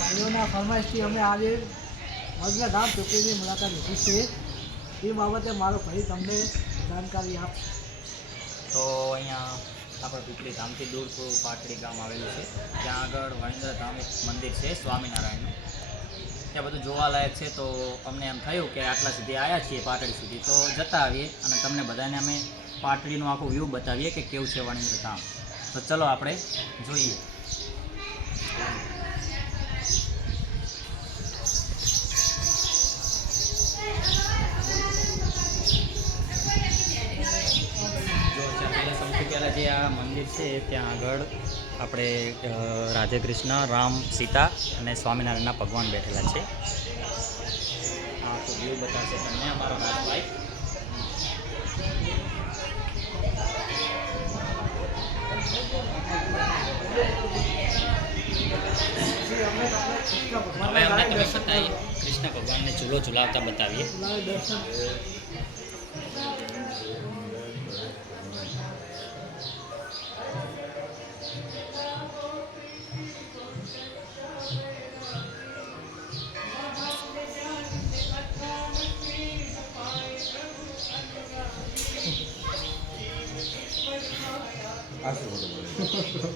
ભાઈઓના ફરમાઈશથી અમે આજે અગ્રધામ ચોકડીની મુલાકાત લીધી છે. એ બાબતે મારો ભાઈ તમને જાણકારી આપ. તો અહીંયા આપણે પીપળી ધામથી દૂર થોડું પાટડી ગામ આવેલું છે. ત્યાં આગળ વણિન્દ્ર ધામ એક મંદિર છે સ્વામિનારાયણનું. ત્યાં બધું જોવાલાયક છે. તો અમને એમ થયું કે આટલા સુધી આવ્યા છીએ પાટડી સુધી, તો જતા આવીએ અને તમને બધાને અમે પાટડીનું આખું વ્યૂ બતાવીએ કે કેવું છે વણિન્દ્ર ધામ. તો ચલો આપણે જોઈએ. સૌથી પહેલાં જે આ મંદિર છે ત્યાં આગળ આપણે રાધે કૃષ્ણ, રામ, સીતા અને સ્વામિનારાયણના ભગવાન બેઠેલા છે. આ તો વ્યૂ બતાવશે તમને અમારો રાજભાઈ. હવે અમને તમે બતાવીએ કૃષ્ણ ભગવાનને ચૂલો ઝુલાવતા બતાવીએ.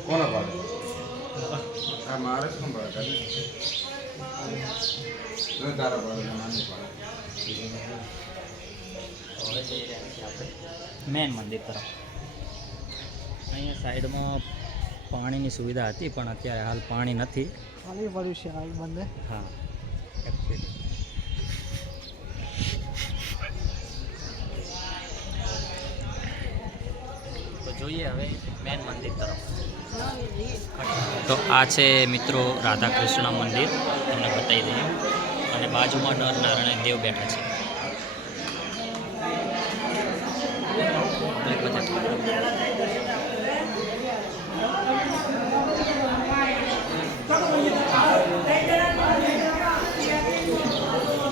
કોના પાડે આ મારે શું પાડે તારા પાડે નાની પાડે. હવે જઈ રહ્યા છીએ આપણે મેન મંદિર તરફ. અહીંયા સાઈડમાં પાણીની સુવિધા હતી પણ અત્યારે હાલ પાણી નથી. ખાલી પડ્યું છે આ બંને. હા, એકચ્યુઅલી તો જોઈએ હવે મેન મંદિર તરફ. તો આ છે મિત્રો રાધા કૃષ્ણ મંદિર, તમને બતાવી દઈએ. અને બાજુમાં નર નારાયણ દેવ બેઠા છે.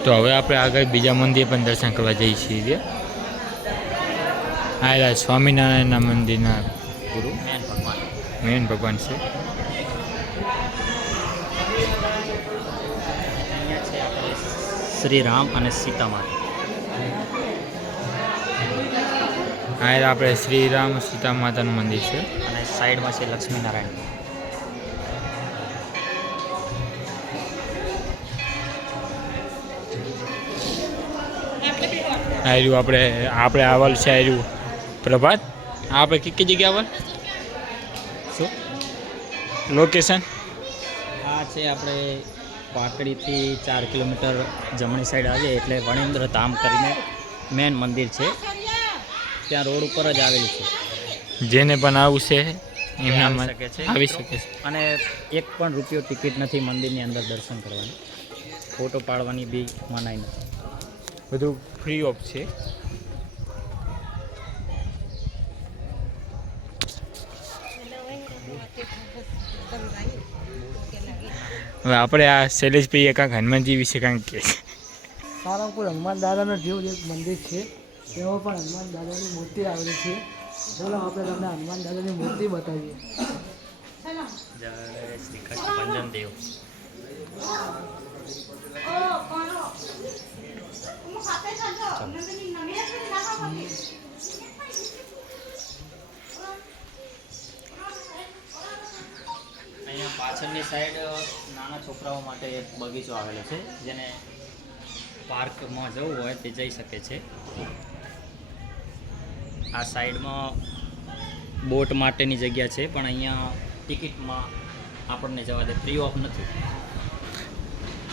તો હવે આપણે આગળ બીજા મંદિર પણ દર્શન કરવા જઈએ છીએ. આ સ્વામિનારાયણના મંદિરના ગુરુ મેન ભગવાન છે. અહીંયા છે આપણે શ્રી રામ અને સીતા માતા. આ આપણે શ્રી રામ સીતા માતાનું મંદિર છે. અને સાઈડમાં છે લક્ષ્મીનારાયણ. આયરું આપણે આવલ છે. આયરું પ્રભાત. આપણે કઈ જગ્યા આવલ શું લોકેશન? આ છે આપણે પાટડીથી 4 કિલોમીટર જમણી સાઈડ આવીએ એટલે વણિન્દ્ર ધામ કરીને મેન મંદિર છે. ત્યાં રોડ ઉપર જ આવેલું છે. જેને પણ આવું છે એમના આવી શકે છે. આવી શકે છે. અને 1 પણ રૂપિયો ટિકિટ નથી મંદિરની અંદર દર્શન કરવાની. ફોટો પાડવાની બી મનાઈ નથી. બધું ફ્રી ઓફ છે. હવે આપણે આ શૈલેષભાઈએ કાંઈક હનુમાનજી વિશે કાંઈક કહે છે. સારંગપુર હનુમાન દાદાનો જેવું એક મંદિર છે, તેમાં પણ હનુમાન દાદાની મૂર્તિ આવેલી છે. ચાલો આપણે તમને હનુમાન દાદાની મૂર્તિ બતાવીએ. જય શ્રી કૃષ્ણ ભંજન દેવ. અહીંયા પાછળની સાઈડ નાના છોકરાઓ માટે એક બગીચો આવેલો છે, જેને પાર્કમાં જવું હોય તે જઈ શકે છે. આ સાઈડમાં બોટ માટેની જગ્યા છે, પણ અહીંયા ટિકિટમાં આપણને જવા દે, ફ્રી ઓફ નથી.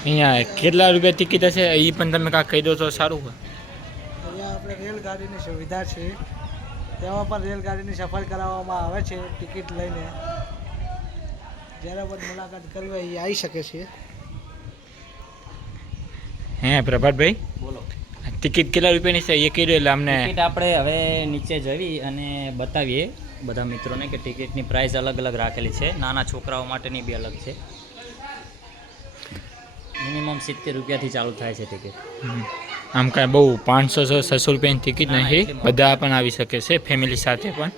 અહીંયા કેટલા રૂપિયા ટિકિટ હશે એ પણ તમે કાંઈક કહી દો તો સારું હોય. અહીંયા આપણે રેલગાડીની સુવિધા છે, તેમાં પણ રેલગાડીની સફર કરાવવામાં આવે છે ટિકિટ લઈને. જ્યારે પણ મુલાકાત કરવી હોય એ આવી શકે છે. હે પ્રભાતભાઈ, બોલો. ટિકિટ કેટલા રૂપિયાની છે એ કહી દો એટલે અમને. ટિકિટ આપણે હવે નીચે જવી અને બતાવીએ બધા મિત્રોને કે ટિકિટની પ્રાઇસ અલગ અલગ રાખેલી છે. નાના છોકરાઓ માટેની બી અલગ છે. મિનિમમ 70 રૂપિયાથી ચાલુ થાય છે ટિકિટ. આમ કાંઈ બહુ 500-600 રૂપિયાની ટિકિટ નથી, બધા પણ આવી શકે છે ફેમિલી સાથે પણ.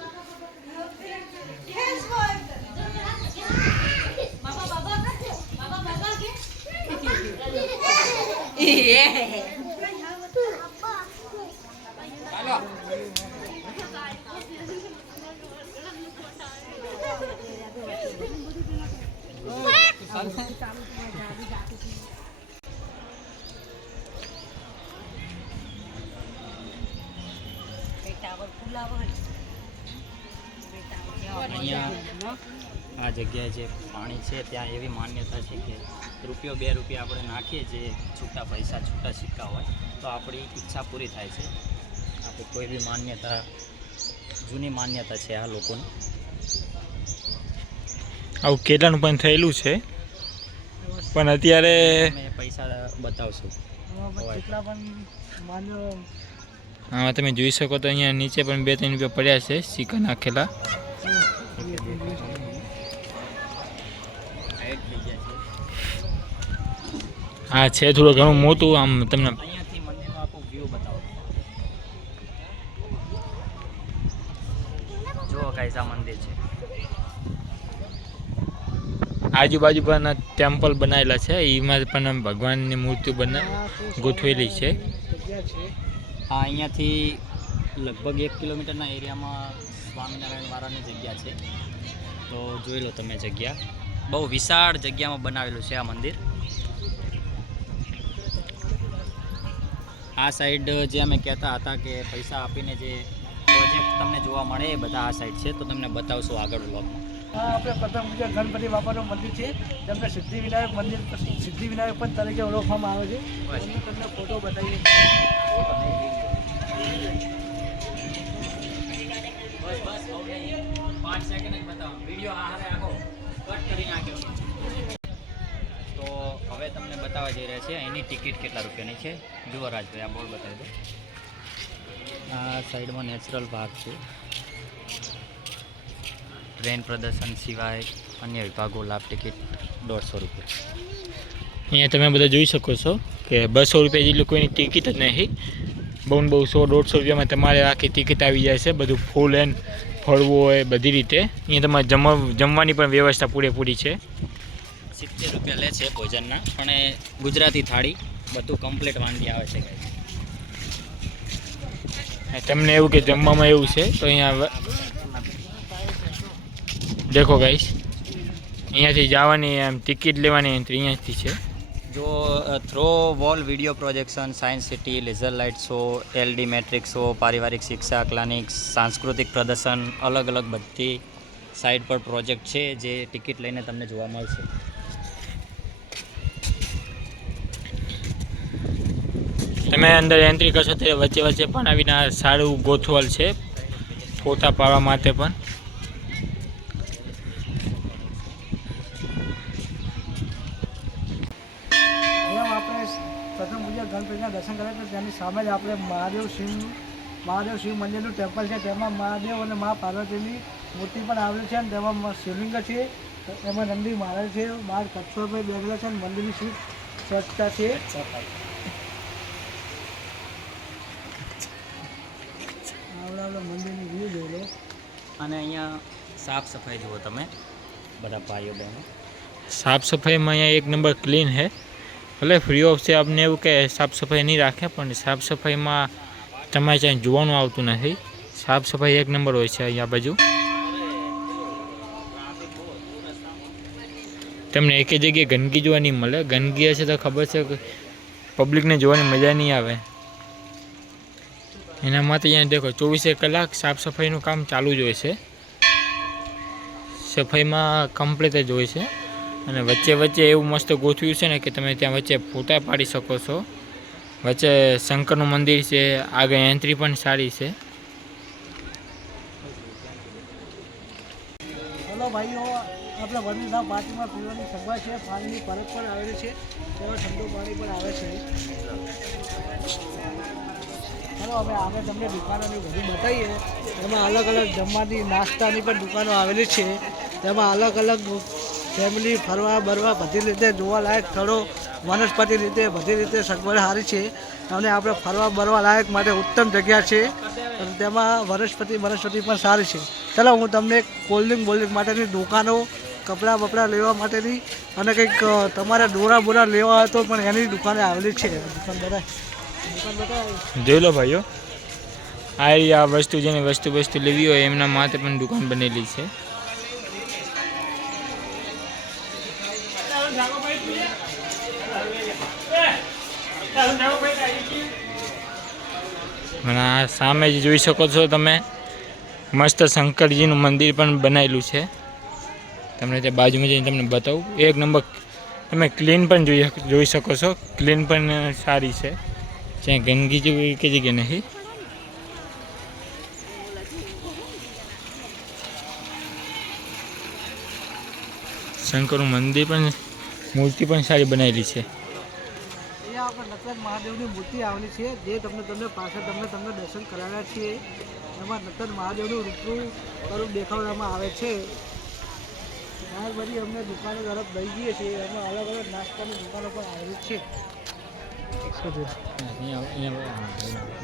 અહીંયા આ જગ્યાએ જે પાણી છે ત્યાં એવી માન્યતા છે કે રૂપિયો 2 રૂપિયા આપણે નાખીએ જે છૂટા પૈસા છૂટા સિક્કા હોય તો આપણી ઈચ્છા પૂરી થાય છે. આપણે કોઈ બી માન્યતા જૂની માન્યતા છે આ લોકોની. આવું કેટલાનું પણ થયેલું છે, પણ અત્યારે તમે પૈસા બતાવશું. એમાં પણ કેટલા પણ માન્યો આમાં તમે જોઈ શકો તો અહીંયા નીચે પણ 2-3 રૂપિયા પડ્યા છે સિક્કા નાખેલા. હા છે થોડું ઘણું મોટું. આમ તમને અહીંયાથી મંદિરનો આખો વ્યૂ બતાવો. જુઓ ગાઈસ આ મંદિર છે. આજુબાજુ પણ ટેમ્પલ બનાવેલા છે, એમાં પણ ભગવાનની મૂર્તિ ગોઠવેલી છે. જગ્યા છે. હા, અહીંયાથી લગભગ 1 કિલોમીટરના એરિયામાં સ્વામિનારાયણ વાળાની જગ્યા છે. તો જોઈ લો તમે જગ્યા. બહુ વિશાળ જગ્યામાં બનાવેલું છે આ મંદિર. આ સાઈડ જે અમે કહેતા હતા કે પૈસા આપીને જે પ્રોજેક્ટ તમને જોવા મળે એ બધા આ સાઈડ છે, તો તમને બતાવશું આગળ વ્લોગમાં. આ આપણે પ્રથમ પૂજા ગણપતિ બાપાનું મંદિર છે, તેમને સિદ્ધિવિનાયક મંદિર સિદ્ધિવિનાયક પણ તરીકે ઓળખવામાં આવે છે. એનો તમને ફોટો બતાવીએ. બસ 5 સેકન્ડ જ બતાવો. વિડિયો આહારે આખો કટ કરી નાખ્યો. તો હવે તમને બતાવવા જઈ રહ્યા છે એની ટિકિટ કેટલા રૂપિયાની છે. જુઓ રાજભાઈ, આ બોર્ડ બતાવી દો. આ સાઈડમાં નેચરલ પાર્ક છે. ટ્રેન પ્રદર્શન સિવાય અન્ય વિભાગો લાભ ટિકિટ 150 રૂપિયા. અહીંયા તમે બધા જોઈ શકો છો કે 200 રૂપિયા જેટલી કોઈની ટિકિટ જ નહીં. બહુ 100-150 રૂપિયામાં તમારે આખી ટિકિટ આવી જાય છે. બધું ફૂલ એન્ડ ફળવું હોય બધી રીતે. અહીંયા તમારે જમવાની પણ વ્યવસ્થા પૂરેપૂરી છે. 70 રૂપિયા લે છે ભોજનના, પણ એ ગુજરાતી થાળી બધું કમ્પ્લીટ વાનગી આવે છે. તમને એવું કે જમવામાં એવું છે તો અહીંયા દેખો ગાઈસ, અહીંયાથી જવાની એમ ટિકિટ લેવાની એન્ટ્રી અહીંયાથી છે. જો throw wall video projection, science city, laser light show, LD metric show, પારિવારિક શિક્ષા, ક્લાનિક, સાંસ્કૃતિક પ્રદર્શન, અલગ અલગ બધી સાઇડ પર પ્રોજેક્ટ છે જે ટિકિટ લઈને તમને જોવા મળશે. તમે અંદર એન્ટ્રી કરશો તો વચ્ચે વચ્ચે પણ આવીને સારું ગોઠવલ છે ફોટા પાડવા માટે પણ. અહીંયા આપણે પ્રથમ પૂજા ગણપતિના દર્શન કર્યા તો તેની સામે જ આપણે મહાદેવ શિવ મંદિરનું ટેમ્પલ છે. તેમાં મહાદેવ અને મા પાર્વતીની મૂર્તિ પણ આવેલી છે, અને તેમાં શિવલિંગ છે. એમાં નંદી મહારાજ છે, બહાર કચ્છો પર બેઠેલા છે, અને મંદિરની શિવ સ્વચ્છતા છે. આવડા મંદિરની વ્યૂ જોઈ લો. અને અહીંયા સાફ સફાઈ જુઓ તમે બધા ભાઈઓ બહેનો. સાફ સફાઈમાં અહીંયા એક નંબર ક્લીન છે. ભલે ફ્રી ઓફ છે, આપને એવું કે સાફ સફાઈ નહીં રાખે, પણ સાફ સફાઈમાં તમારે ત્યાં જોવાનું આવતું નથી. સાફ સફાઈ એક નંબર હોય છે અહીંયા બાજુ. તમને એક જગ્યાએ ગંદકી જોવા નહીં મળે. ગંદકી હશે તો ખબર છે કે પબ્લિકને જોવાની મજા નહીં આવે. એના માટે અહીંયા દેખો 24 કલાક સાફ સફાઈનું કામ ચાલુ જ હોય છે. સફાઈમાં કમ્પ્લીટ જ હોય છે. અને વચ્ચે વચ્ચે એવું મસ્ત ગોઠવ્યું છે ને કે તમે ત્યાં વચ્ચે ફોટા પાડી શકો છો. વચ્ચે શંકરનું મંદિર છે, આગળ એન્ટ્રી પણ સારી છે. ચલો ભાઈઓ, આપણે વનવિભાગ પાર્ટીમાં પીવાની સગવડ છે, પાણીની પરત પણ આવેલી છે, તેમાં ઠંડુ પાણી પણ આવે છે. ચલો હવે આગળ તમને દુકાનોની બધી બતાવીએ. એમાં અલગ અલગ જમવાની નાસ્તાની પણ દુકાનો આવેલી છે. તેમાં અલગ અલગ ફેમિલી ફરવા બરવા બધી રીતે જોવાલાયક સ્થળો, વનસ્પતિ રીતે બધી રીતે સગવડ સારી છે. અને આપણે ફરવા બરવા લાયક માટે ઉત્તમ જગ્યા છે. અને તેમાં વનસ્પતિ પણ સારી છે. ચલો હું તમને કોલ્ડ ડ્રિંક માટેની દુકાનો કપડાં બપડા લેવા માટેની અને કંઈક તમારે દોરા બોરા લેવા હોય તો પણ એની દુકાને આવેલી છે. દુકાન બતાય જોઈ લો ભાઈઓ, આ વસ્તુ જેને વસ્તુ લેવી હોય એમના માટે પણ દુકાન બનેલી છે. અને આ સામે જ જોઈ શકો છો તમે, મસ્ત શંકરજીનું મંદિર પણ બનાવેલું છે. તમને તે બાજુમાં જઈને તમને બતાવું. એક નંબર તમે ક્લીન પણ જોઈ શકો છો. ક્લીન પણ સારી છે, જ્યાં ગંદકી જેવી કે જગ્યા નહીં. શંકરનું મંદિર પણ મૂર્તિ પણ સારી બનાવેલી છે. અહીંયા આપણે નટરાજ મહાદેવની મૂર્તિ આવેલી છે, જે તમને પાછળ તમને દર્શન કરાવ્યા છીએ. એમાં નટરાજ મહાદેવનું રૂપનું દેખાડવામાં આવે છે. ત્યાર પછી અમને દુકાનો તરફ લઈ જઈએ છીએ. એમાં અલગ અલગ નાસ્તાની દુકાનો પણ આવેલી છે.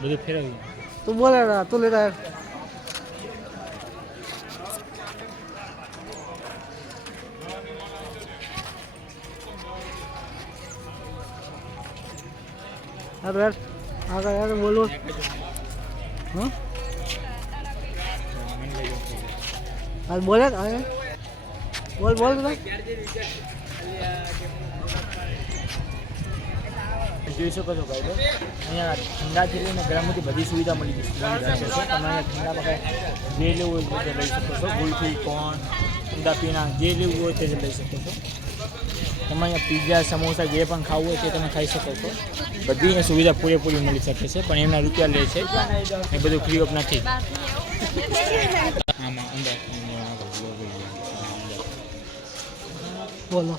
બધું ફેરવ્યું. તું બોલે તું લેતા યાર આગળ યાર બોલો. હા હાલ બોલે બોલ બોલ જોઈ શકો છો ભાઈ, અહીંયા ઠંડાથી લઈને ગરમથી બધી સુવિધા મળી જશે. તમે અહીંયા ઠંડામાં કાંઈ જે લેવું હોય તે લઈ શકો છો. ગુલ્ફી, કોન, ઠંડા પીણા જે લેવું હોય તે લઈ શકો છો. તમે અહીંયા પીઝા, સમોસા જે પણ ખાવું હોય તે તમે ખાઈ શકો છો. બધી અહીંયા સુવિધા પૂરેપૂરી મળી શકે છે, પણ એમના રૂપિયા લે છે. એ બધું ફ્રી ઓફ નથી. આમાં અંદર બોલો.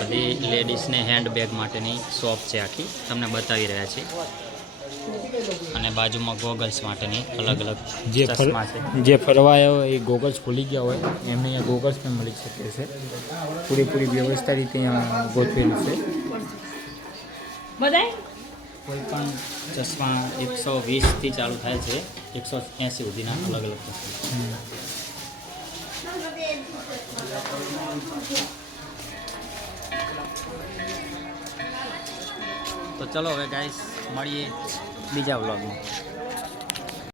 બધી લેડીઝને હેન્ડબેગ માટેની શોપ છે આખી, તમને બતાવી રહ્યા છે. અને બાજુમાં ગોગલ્સ માટેની અલગ અલગ ચશ્મા છે. જે ફરવા આવ્યા હોય એ ગોગલ્સ ભૂલી ગયા હોય એમને અહીંયા ગોગલ્સ પણ મળી શકે છે. પૂરેપૂરી વ્યવસ્થા રીતે અહીંયા ગોઠવેલું છે. કોઈ પણ ચશ્મા 120થી ચાલુ થાય છે, 180 સુધીના અલગ અલગ ચશ્મા. તો ચલો હવે ગાઈસ મળીએ બીજા વ્લોગમાં.